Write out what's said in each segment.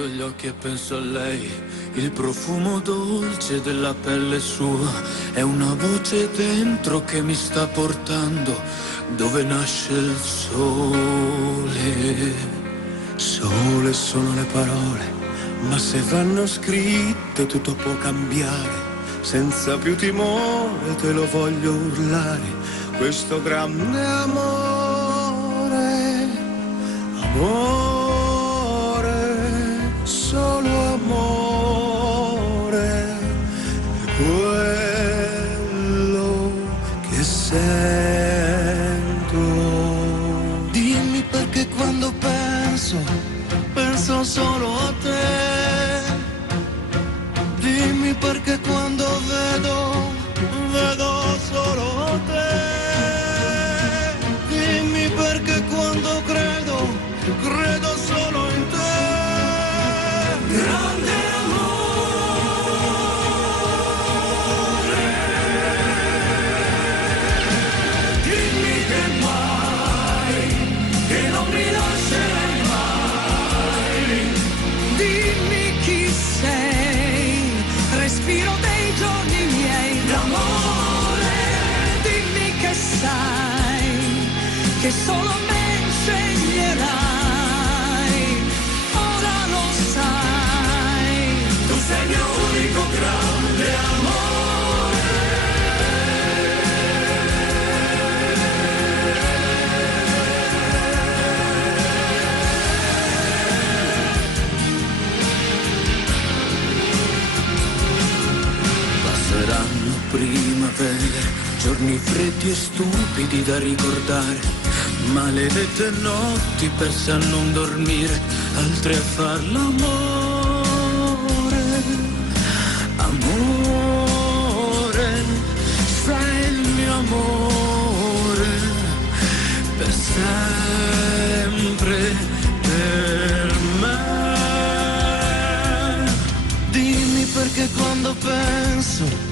Chiudo gli occhi e penso a lei, il profumo dolce della pelle sua, è una voce dentro che mi sta portando dove nasce il sole. Sole sono le parole, ma se vanno scritte tutto può cambiare. Senza più timore te lo voglio urlare, questo grande amore, amore, solo amore, è quello che sento. Dimmi perché quando penso solo a te. Dimmi perché quando vedo solo te. Dimmi perché quando credo solo in te. Grande amore, dimmi che mai, che non mi lascerai mai. Dimmi chi sei, respiro dei giorni miei d'amore. Dimmi che sai, che solo me sceglierai. Ora lo sai, tu sei il mio unico grande amore. Passeranno primavere, giorni freddi e stupidi da ricordare, maledette notti perse a non dormire, altre a far l'amore. Amore, sei il mio amore, per sempre, per me. Dimmi perché quando penso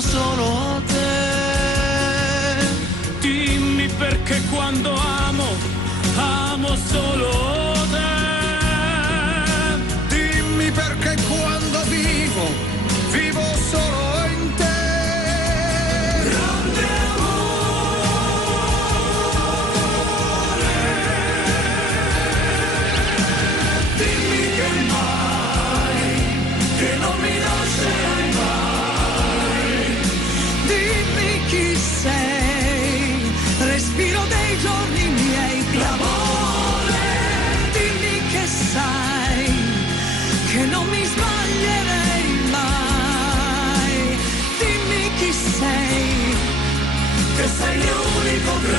solo a te. Dimmi perché quando amo solo te. Dimmi perché quando vivo solo in te. Grande amore, dimmi che mai, che non mi lascerai mai. Dimmi chi sei, respiro dei giorni miei d'amore. Dimmi che sai, che non mi sbaglierei mai. Dimmi chi sei, che sei l'unico grande